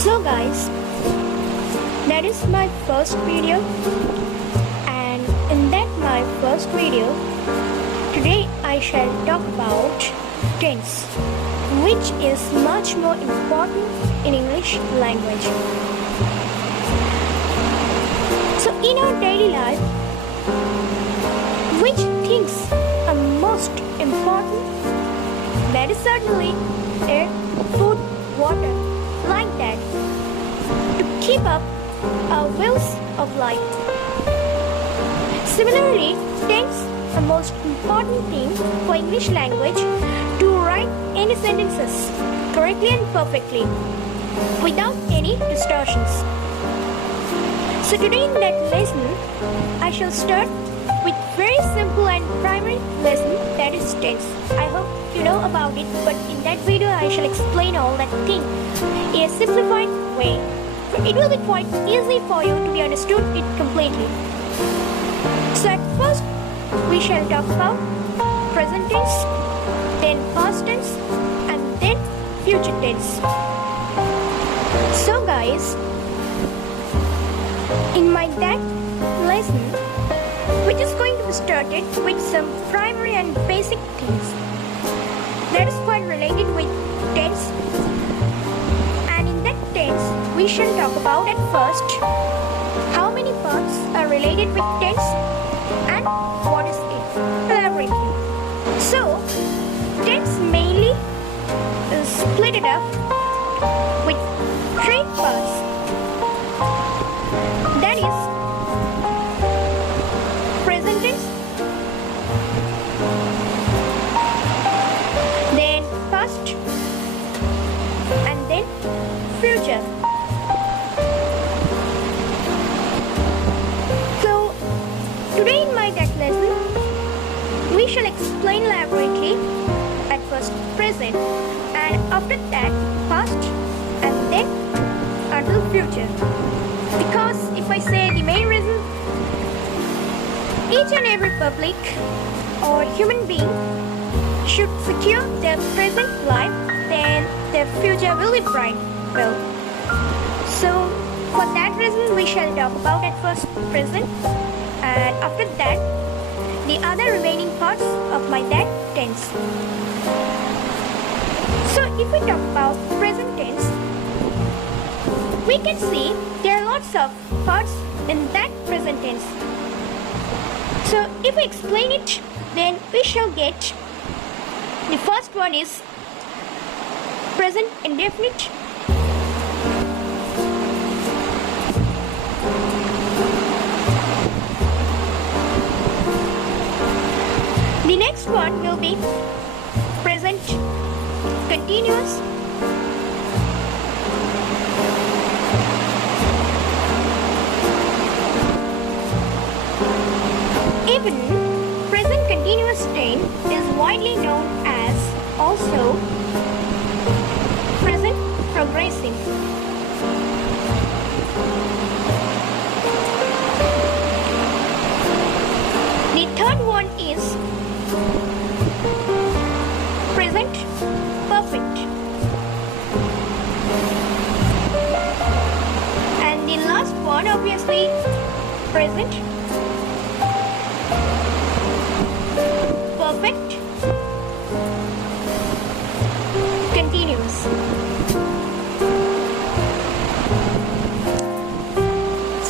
So guys, that is my first video, and in that my first video, today I shall talk about tense, which is much more important in English language. So in our daily life, which things are most important? That is certainly air, food, water, like that, to keep up our wheels of life. Similarly, tense are most important thing for English language to write any sentences correctly and perfectly without any distortions. So today in that lesson, I shall start with very simple and primary lesson, that is tense. I hope you know about it, but in that video I shall explain all that thing in a simplified way. So it will be quite easy for you to be understood it completely. So at first we shall talk about present tense, then past tense, and then future tense. So guys, in my that lesson, which is going to be started with some primary and basic things that is quite related with tense, and in that tense we shall talk about at first how many parts are related with tense and what is it elaborately. So tense mainly is split it up with three parts, that is present tense, then past, and then future. So today in my tech lesson, we shall explain elaborately at first present, and after that past, and then until future. Because if I say the main reason, each and every public or human being should secure their present life, then their future will be bright. Well, so for that reason we shall talk about at first present, and after that the other remaining parts of my that tense. So if we talk about present tense, we can see there are lots of parts in that present tense. So if we explain it, then we shall get the first one is present indefinite, the next one will be present continuous, even present continuous tense is widely known as also present progressive. The third one is present perfect. And the last one, obviously, present perfect continuous.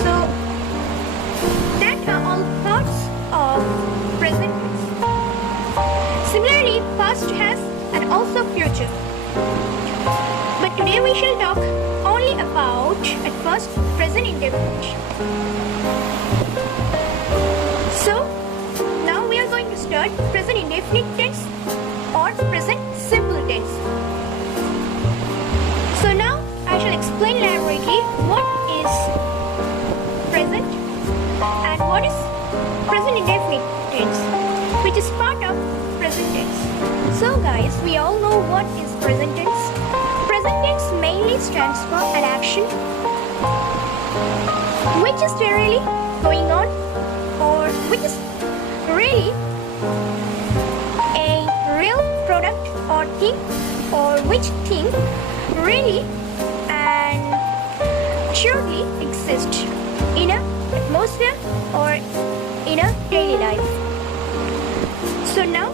So that are all parts of present tense. Similarly, past has and also future. But today we shall talk only about at first present indefinite. So now we are going to start present indefinite tense or present simple tense. So now I shall explain elaborately what is present and what is present indefinite tense, which is part of present tense. So guys, we all know what is present tense. Present tense mainly stands for an action which is really going on, or which is really a real product or thing, or which thing really and surely exist in a atmosphere or in a daily life. So now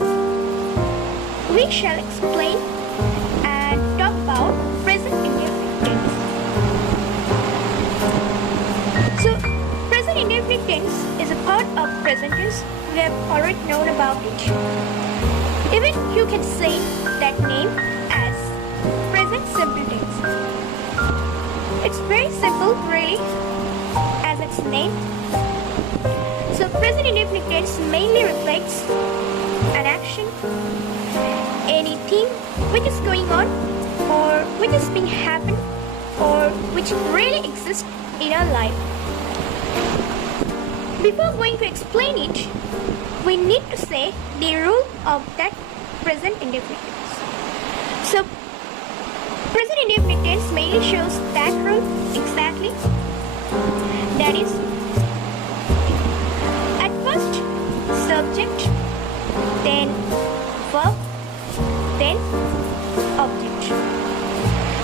we shall explain and talk about present indefinite tense. So present indefinite tense is a part of present tense. We have already known about it. Even you can say that name as present simple tense. It's very simple really as its name. So present indefinite tense mainly reflects an action, anything which is going on or which is being happened or which really exists in our life. Before going to explain it, we need to say the rule of that present indefinite tense. So present indefinite tense mainly shows that rule exactly. That is, at first subject, then verb, then object.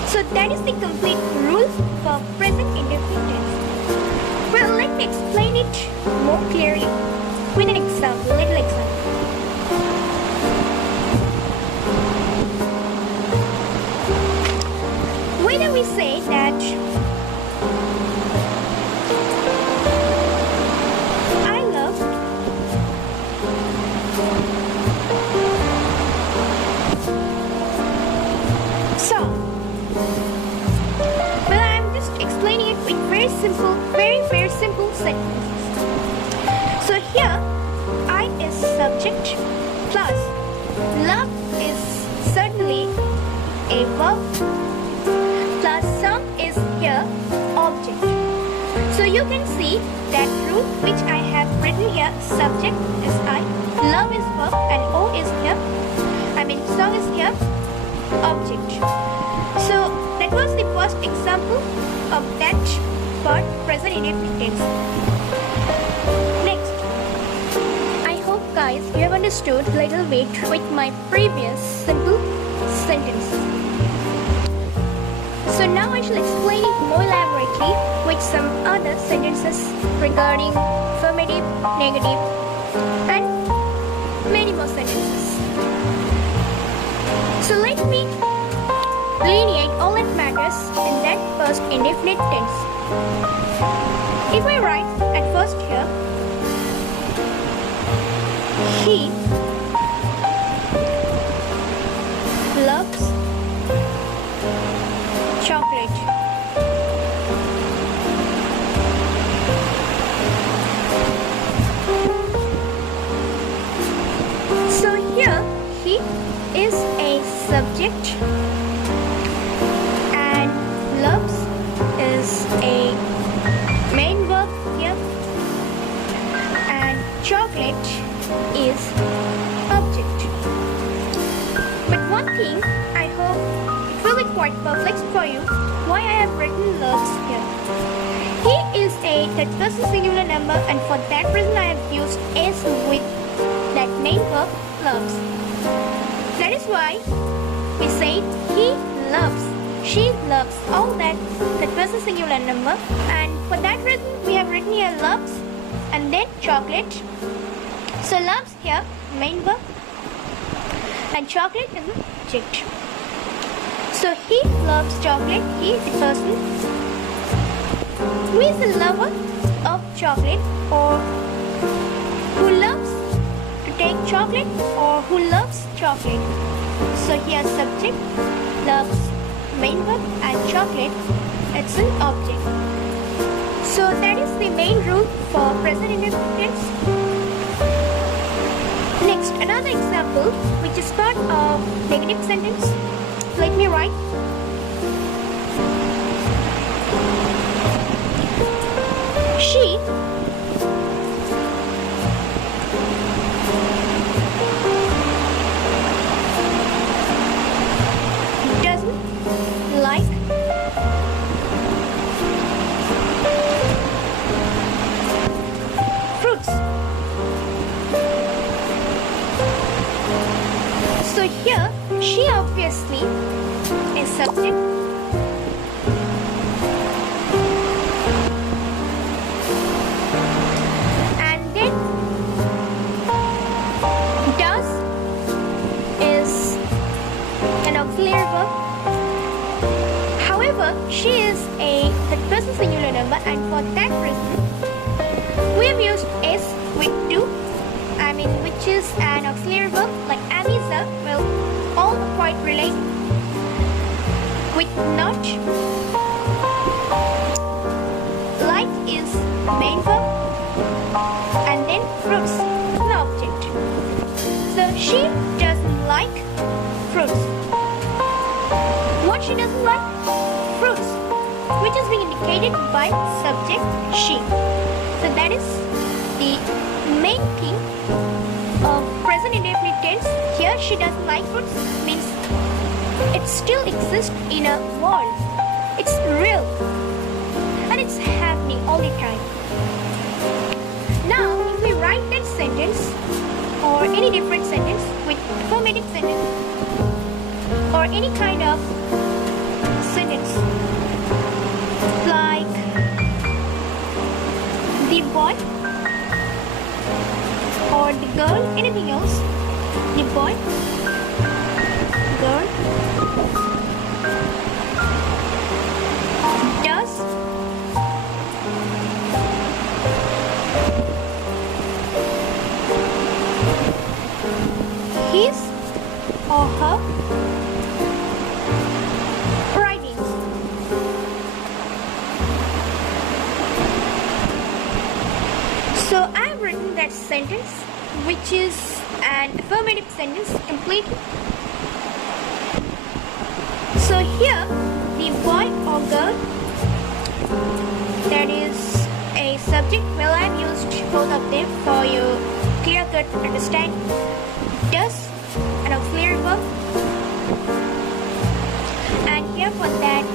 So that is the complete rule for present indefinite tense. Well, let me explain it more clearly with an example, little example. Whether we say that I love song. Well, I'm just explaining it with very simple, very simple sentences. So here, I is subject plus love is certainly a verb plus song is here object. So you can see that rule which I have written here, subject is I, love is verb and O is here, song is here, object. So that was the first example of that part, present indefinite tense. Next, I hope guys you have understood a little bit with my previous simple sentence. So now I shall explain it more elaborately with some other sentences regarding affirmative, negative, and many more sentences. So let me delineate all that matters in that first indefinite tense. If I write at first here, he loves chocolate. So here, he is a subject and loves is a main verb here and chocolate is object. But one thing, I hope it will be quite perplexed for you why I have written loves here. He is a third person singular number and for that reason I have used is with that main verb loves. That is why we say he loves, she loves, all that third person singular number, and for that reason we have written here loves and then chocolate. So loves here main verb and chocolate is an object. So he loves chocolate, he is the person who is a lover of chocolate or who loves to take chocolate or who loves chocolate. So here subject, loves, main verb and chocolate, it's an object. So that is the main rule for present indefinite tense. Next, another example which is part of negative sentence. Let me write. She doesn't like fruits. So here, she obviously is However, she is a third person singular number, and for that reason, we have used is with do. Which is an auxiliary verb like am is a, well, all quite related. With not, like is main verb, and then fruits is an object. So she doesn't like fruits. What she doesn't like? Fruits, which is being indicated by subject she. So that is the main thing of present indefinite tense. Here she doesn't like fruits means it still exists in a world. It's real and it's happening all the time. Now if we write that sentence or any different sentence with affirmative sentence or any kind of sentence like the boy or the girl, anything else, the boy, girl, does, his or her writings. So I have written that sentence, which is an affirmative sentence completely. So here the boy or girl, that is a subject. Well, I've used both of them for your clear-cut understanding. Does an auxiliary verb, and here for that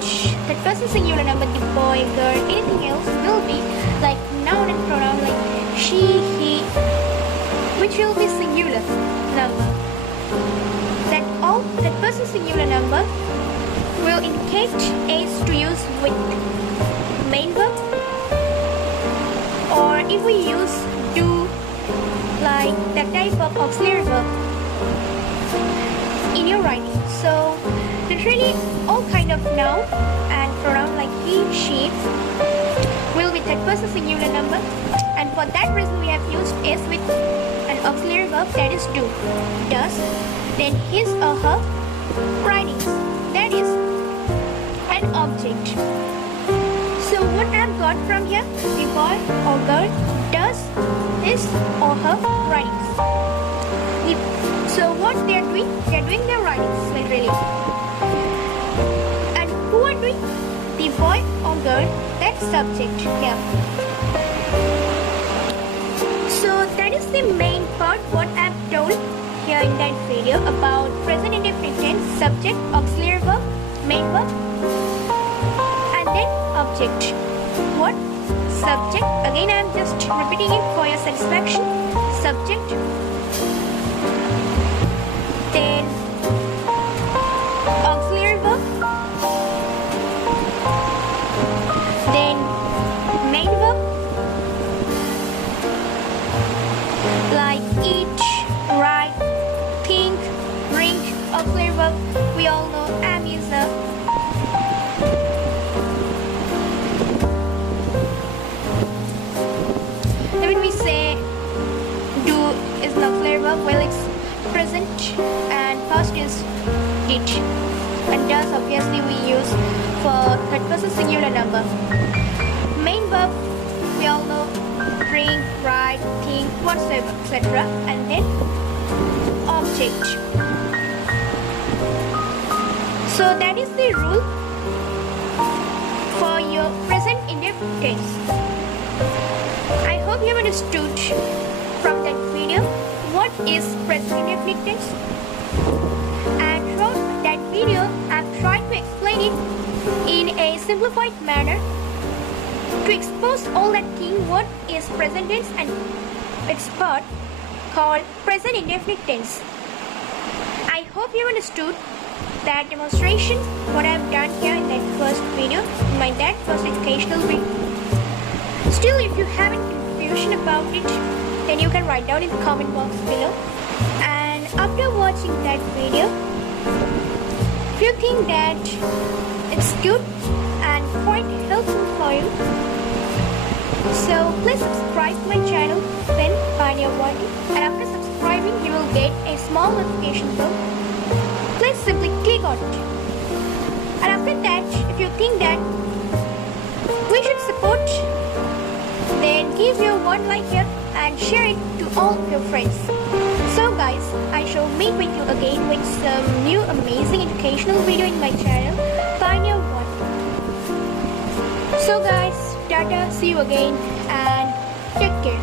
the person singular number, the boy, girl, anything else will be like noun and pronoun like she, he, which will be singular number. That all that person singular number will indicate is to use with main verb, or if we use do, like that type of auxiliary verb in your writing. So literally all kind of noun and pronoun like he, she will be third person singular number, and for that reason we have used is with an auxiliary verb, that is do, does, then his or her writings, that is an object. So what I've got from here, the boy or girl does his or her writings. So what they are doing their writings literally. And who are doing? The boy or girl, that subject here. So that is the main part what I've told here in that video about present indefinite tense, subject, auxiliary verb, main verb, and then object. What? Subject. Again I'm just repeating it for your satisfaction. Subject, then auxiliary verb, then main verb like eat, write, think, drink, auxiliary verb. We all know am is a. When we say do is an auxiliary verb, well, it's present and past is did, and does obviously we use for third person singular number. Main verb we all know drink, write, think, whatsoever, etc. And then object. So that is the rule for your present indefinite tense. I hope you have understood from that video what is present indefinite tense, and throughout that video I've tried to explain it in a simplified manner to expose all that thing what is present tense and its part called present indefinite tense. I hope you understood that demonstration what I've done here in that first video, in my that first educational video. Still, if you have any confusion about it, then you can write down in the comment box below. And after watching that video, If you think that it's good and quite helpful for you, so please subscribe to my channel then Pioneer Wordy, and after subscribing you will get a small notification bell. Please simply click on it. And after that, if you think that we should support, then give your one like here and share it to all your friends. So guys, I shall meet with you again with some new amazing educational video in my channel Pioneer Wordy. So guys, tata, see you again and take care.